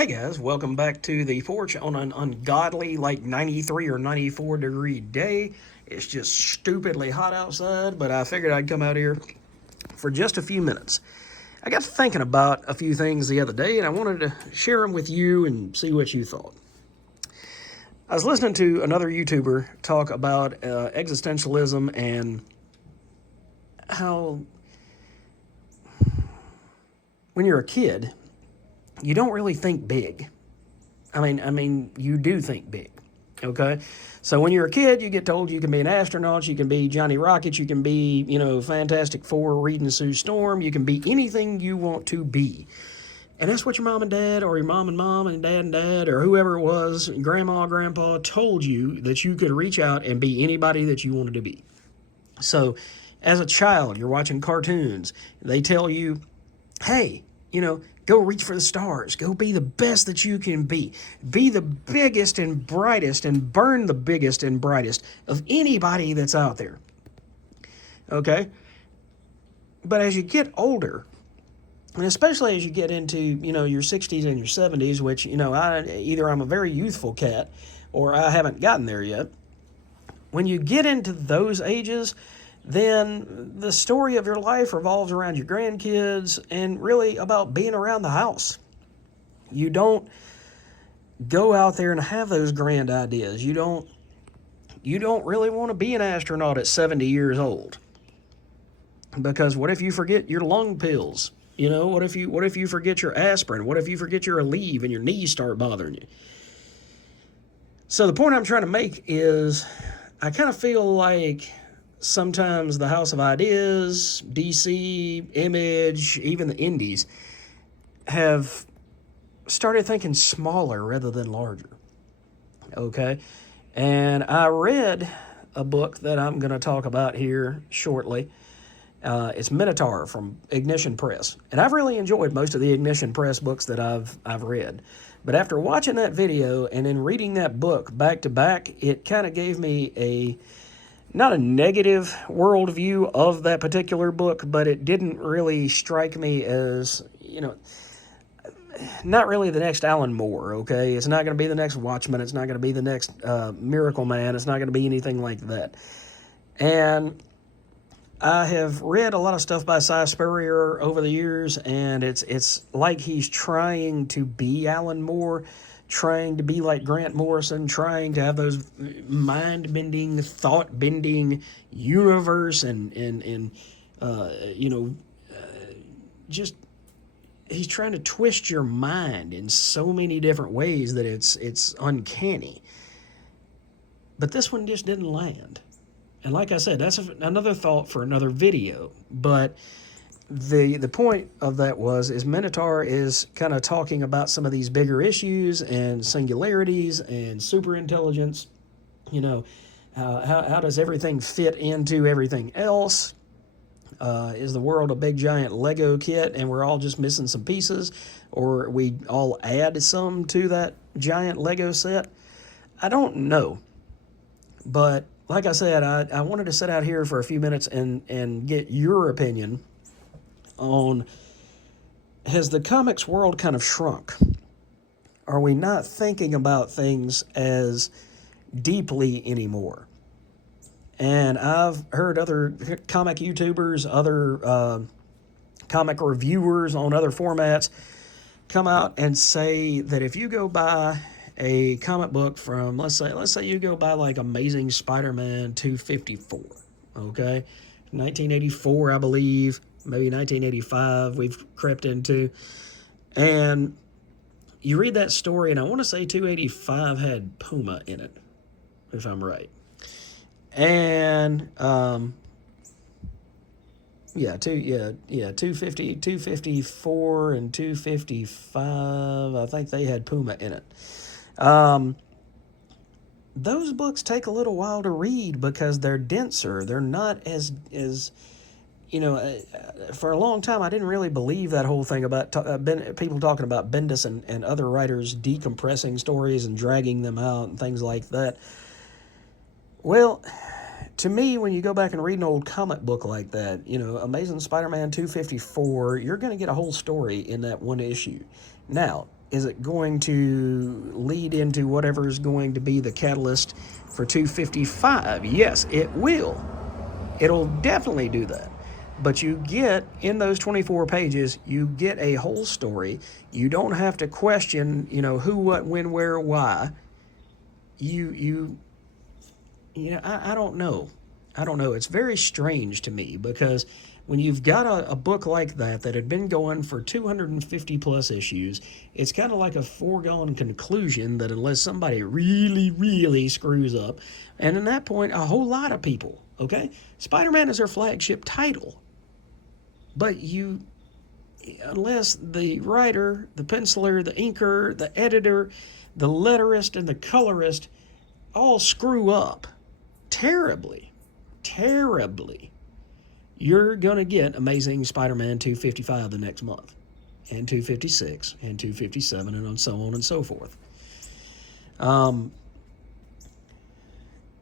Hey guys, welcome back to the porch on an ungodly, like 93 or 94 degree day. It's just stupidly hot outside, but I figured I'd come out here for just a few minutes. I got to thinking about a few things the other day, and I wanted to share them with you and see what you thought. I was listening to another YouTuber talk about existentialism and how when you're a kid, you don't really think big. I mean, you do think big, okay? So when you're a kid, you get told you can be an astronaut, you can be Johnny Rockets, you can be, Fantastic Four, reading Sue Storm, you can be anything you want to be. And that's what your mom and dad, or your mom and dad, or whoever it was, grandma, grandpa, told you that you could reach out and be anybody that you wanted to be. So as a child, you're watching cartoons, they tell you, hey, go reach for the stars. Go be the best that you can be. Be the biggest and brightest and burn the biggest and brightest of anybody that's out there. Okay? But as you get older, and especially as you get into, your 60s and your 70s, which, either I'm a very youthful cat or I haven't gotten there yet. When you get into those ages, then the story of your life revolves around your grandkids and really about being around the house. You don't go out there and have those grand ideas. You don't really want to be an astronaut at 70 years old. Because what if you forget your lung pills? What if you forget your aspirin? What if you forget your Aleve and your knees start bothering you? So the point I'm trying to make is I kind of feel like sometimes the House of Ideas, DC, Image, even the indies have started thinking smaller rather than larger. Okay? And I read a book that I'm going to talk about here shortly. It's Minotaur from Ignition Press. And I've really enjoyed most of the Ignition Press books that I've read. But after watching that video and then reading that book back to back, it kind of gave me not a negative worldview of that particular book, but it didn't really strike me as, not really the next Alan Moore, okay? It's not going to be the next Watchmen. It's not going to be the next Miracle Man. It's not going to be anything like that. And I have read a lot of stuff by Cy Spurrier over the years, and it's like he's trying to be Alan Moore, trying to be like Grant Morrison, trying to have those mind-bending, thought-bending universe just he's trying to twist your mind in so many different ways that it's uncanny. But this one just didn't land. And like I said, that's another thought for another video. But the point of that is Minotaur is kind of talking about some of these bigger issues and singularities and superintelligence. How does everything fit into everything else? Is the world a big giant Lego kit and we're all just missing some pieces? Or we all add some to that giant Lego set? I don't know. But like I said, I wanted to sit out here for a few minutes and get your opinion on, has the comics world kind of shrunk? Are we not thinking about things as deeply anymore? And I've heard other comic YouTubers, other comic reviewers on other formats come out and say that if you go buy a comic book from, let's say you go buy like Amazing Spider-Man 254, okay? 1984, I believe, maybe 1985 we've crept into. And you read that story, and I want to say 285 had Puma in it, if I'm right. And, 250, 254 and 255, I think they had Puma in it. Those books take a little while to read because they're denser. They're not as for a long time, I didn't really believe that whole thing about people talking about Bendis and other writers decompressing stories and dragging them out and things like that. Well, to me, when you go back and read an old comic book like that, Amazing Spider-Man 254, you're going to get a whole story in that one issue. Now, Is it going to lead into whatever is going to be the catalyst for 255? Yes, it will. It'll definitely do that. But you get, in those 24 pages, you get a whole story. You don't have to question, who, what, when, where, why. I don't know. I don't know. It's very strange to me because when you've got a book like that had been going for 250 plus issues, it's kind of like a foregone conclusion that unless somebody really, really screws up, and at that point, a whole lot of people, okay? Spider-Man is their flagship title. But unless the writer, the penciler, the inker, the editor, the letterist, and the colorist all screw up terribly, you're going to get Amazing Spider-Man 255 the next month, and 256, and 257, and so on and so forth.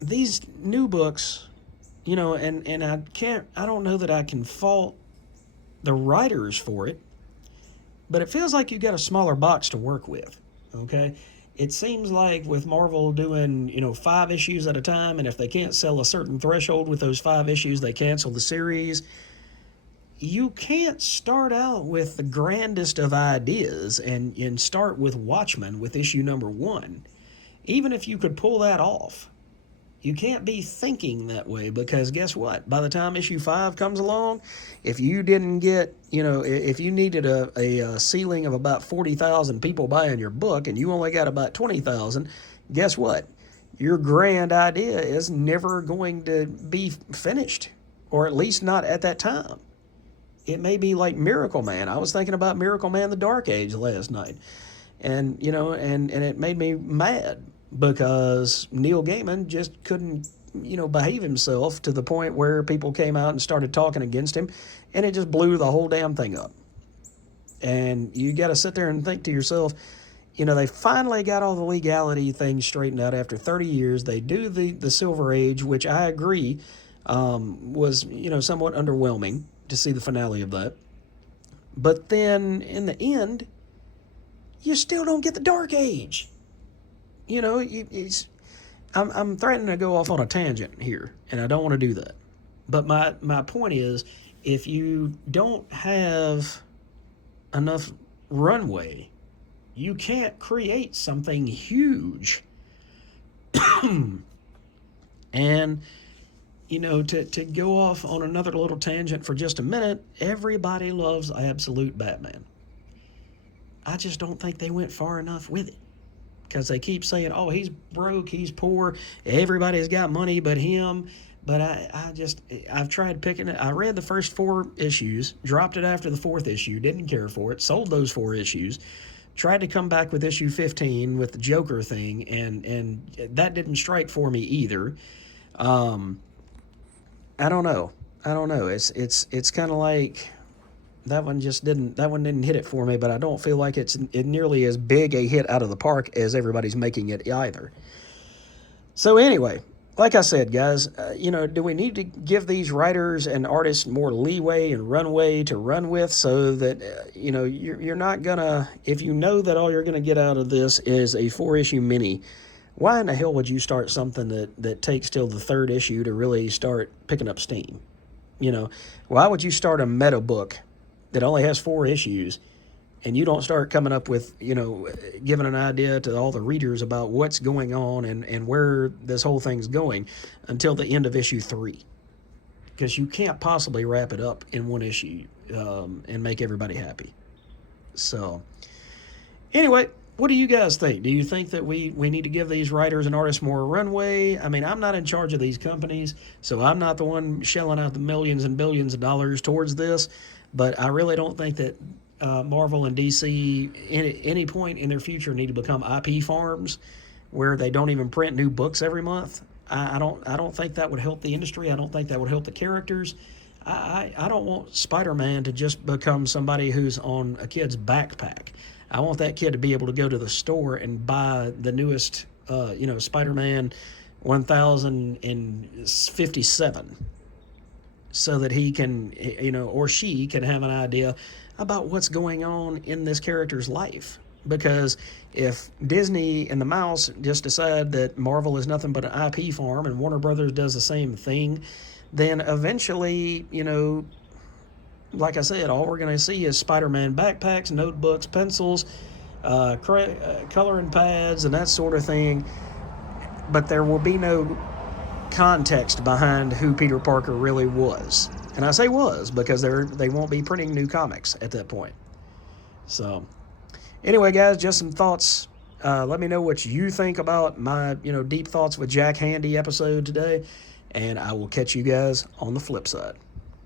These new books, and I don't know that I can fault the writers for it, but it feels like you got a smaller box to work with, okay? It seems like with Marvel doing, 5 issues at a time, and if they can't sell a certain threshold with those 5 issues, they cancel the series. You can't start out with the grandest of ideas and start with Watchmen with issue number 1. Even if you could pull that off, you can't be thinking that way because guess what? By the time issue 5 comes along, if you didn't get, if you needed a ceiling of about 40,000 people buying your book and you only got about 20,000, guess what? Your grand idea is never going to be finished, or at least not at that time. It may be like Miracle Man. I was thinking about Miracle Man the Dark Age last night. And, and it made me mad because Neil Gaiman just couldn't, behave himself to the point where people came out and started talking against him, and it just blew the whole damn thing up. And you got to sit there and think to yourself, they finally got all the legality things straightened out after 30 years. They do the Silver Age, which I agree was, somewhat underwhelming to see the finale of that. But then in the end, you still don't get the Dark Age. I'm threatening to go off on a tangent here, and I don't want to do that. But my point is, if you don't have enough runway, you can't create something huge. And, to go off on another little tangent for just a minute, everybody loves Absolute Batman. I just don't think they went far enough with it. Because they keep saying, oh, he's broke, he's poor, everybody's got money but him. But I've tried picking it. I read the first 4 issues, dropped it after the 4th issue, didn't care for it, sold those 4 issues, tried to come back with issue 15 with the Joker thing, and that didn't strike for me either. I don't know. It's kind of like that one didn't hit it for me, but I don't feel like it's nearly as big a hit out of the park as everybody's making it either. So anyway, like I said, guys, do we need to give these writers and artists more leeway and runway to run with so that, you're not gonna, if you know that all you're gonna get out of this is a 4-issue mini, why in the hell would you start something that takes till the 3rd issue to really start picking up steam? Why would you start a meta book that only has 4 issues, and you don't start coming up with, giving an idea to all the readers about what's going on and where this whole thing's going until the end of issue 3? Because you can't possibly wrap it up in 1 issue and make everybody happy. So, anyway, what do you guys think? Do you think that we need to give these writers and artists more runway? I mean, I'm not in charge of these companies, so I'm not the one shelling out the millions and billions of dollars towards this. But I really don't think that Marvel and DC, at any point in their future, need to become IP farms where they don't even print new books every month. I don't think that would help the industry. I don't think that would help the characters. I don't want Spider-Man to just become somebody who's on a kid's backpack. I want that kid to be able to go to the store and buy the newest, Spider-Man 1057. So that he can, or she can have an idea about what's going on in this character's life. Because if Disney and the mouse just decide that Marvel is nothing but an IP farm and Warner Brothers does the same thing, then eventually, like I said, all we're going to see is Spider-Man backpacks, notebooks, pencils, coloring pads, and that sort of thing. But there will be no context behind who Peter Parker really was. And I say was because they won't be printing new comics at that point. So anyway, guys, just some thoughts. Let me know what you think about my, deep thoughts with Jack Handy episode today, and I will catch you guys on the flip side.